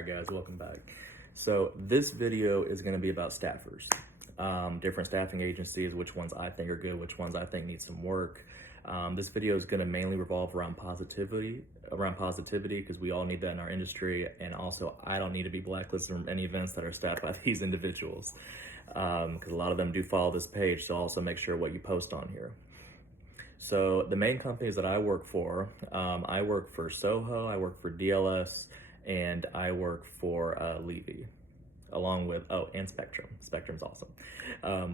Alright guys, welcome back. So this video is going to be about staffers, different staffing agencies, which ones I think are good, which ones I think need some work. This video is going to mainly revolve around positivity because we all need that in our industry, and also I don't need to be blacklisted from any events that are staffed by these individuals because a lot of them do follow this page, so also make sure what you post on here. So the main companies that I work for Soho, I work for DLS, and I work for Levy, along with, and Spectrum. Spectrum's awesome.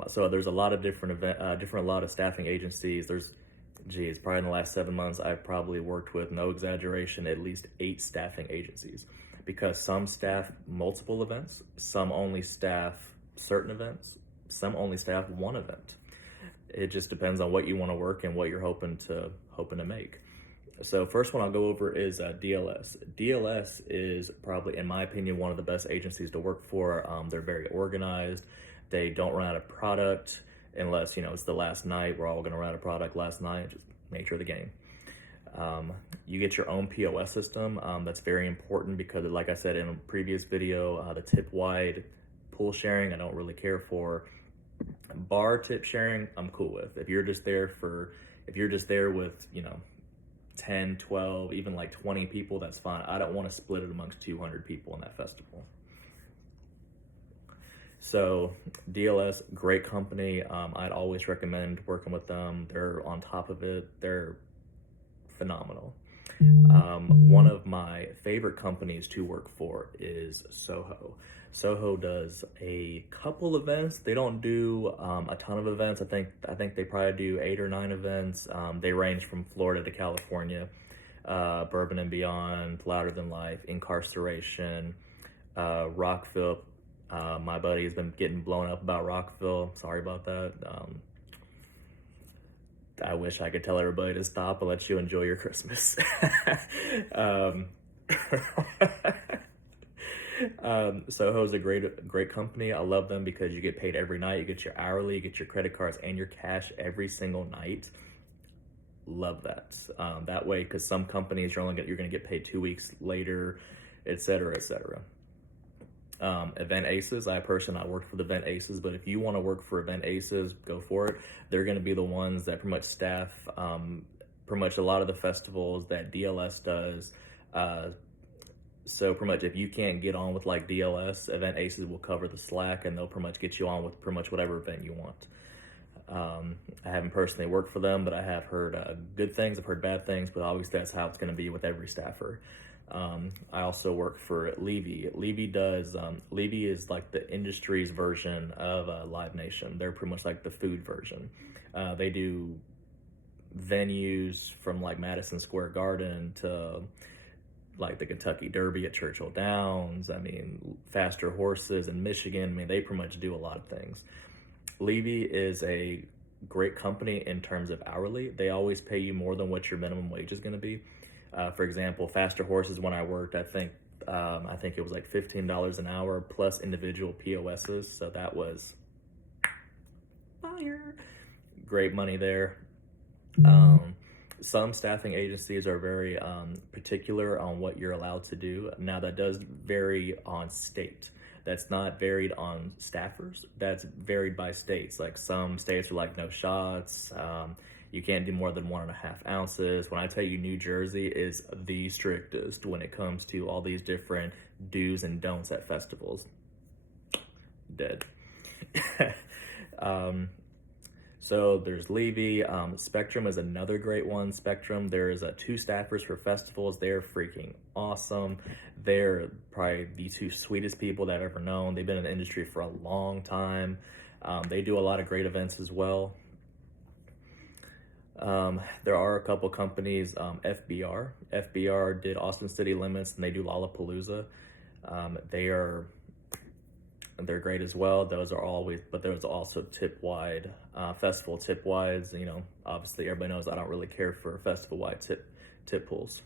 So there's a lot of different staffing agencies. Probably in the last 7 months, I've probably worked with, no exaggeration, at least 8 staffing agencies, because some staff multiple events, some only staff certain events, some only staff one event. It just depends on what you want to work and what you're hoping to make. So first one I'll go over is DLS. DLS is probably, in my opinion, one of the best agencies to work for. They're very organized. They don't run out of product unless, it's the last night. We're all going to run out of product last night, just nature of the game. You get your own POS system. That's very important because, like I said in a previous video, the tip-wide pool sharing, I don't really care for. Bar tip sharing, I'm cool with. If you're just there with, 10, 12, even like 20 people, that's fine. I don't want to split it amongst 200 people in that festival. So DLS, great company. I'd always recommend working with them. They're on top of it. They're phenomenal. One of my favorite companies to work for is Soho. Soho does a couple events. They don't do a ton of events. I think they probably do 8 or 9 events. They range from Florida to California, Bourbon and Beyond, Louder Than Life, Incarceration, Rockville. My buddy has been getting blown up about Rockville. Sorry about that. I wish I could tell everybody to stop and let you enjoy your Christmas. Soho's a great company. I love them because you get paid every night. You get your hourly, you get your credit cards and your cash every single night. Love that. That way, because some companies you're going to get paid 2 weeks later, etc., etc. Event Aces, I worked for the Event Aces, but if you want to work for Event Aces, go for it. They're going to be the ones that pretty much staff pretty much a lot of the festivals that DLS does. So pretty much if you can't get on with like DLS, Event Aces will cover the slack and they'll pretty much get you on with pretty much whatever event you want. I haven't personally worked for them, but I have heard good things, I've heard bad things, but obviously that's how it's going to be with every staffer. I also work for Levy. Levy is like the industry's version of Live Nation. They're pretty much like the food version. They do venues from like Madison Square Garden to like the Kentucky Derby at Churchill Downs. Faster Horses in Michigan. They pretty much do a lot of things. Levy is a great company in terms of hourly. They always pay you more than what your minimum wage is going to be. For example, Faster Horses, when I worked, I think it was like $15 an hour plus individual POSs. So that was fire. Great money there. Some staffing agencies are very particular on what you're allowed to do. Now that does vary on state. That's not varied on staffers. That's varied by states. Like some states are like no shots. You can't do more than 1.5 ounces. When I tell you New Jersey is the strictest when it comes to all these different do's and don'ts at festivals. Dead. So there's Levy. Spectrum is another great one. Spectrum, there's 2 staffers for festivals. They're freaking awesome. They're probably the 2 sweetest people that I've ever known. They've been in the industry for a long time. They do a lot of great events as well. There are a couple companies, FBR. FBR did Austin City Limits and they do Lollapalooza. They're great as well. Those are always, but there's also tip-wide, festival tip-wides. Obviously everybody knows I don't really care for festival-wide tip pools.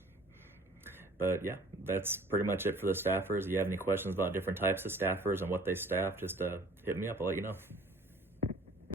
But yeah, that's pretty much it for the staffers. If you have any questions about different types of staffers and what they staff, just hit me up. I'll let you know.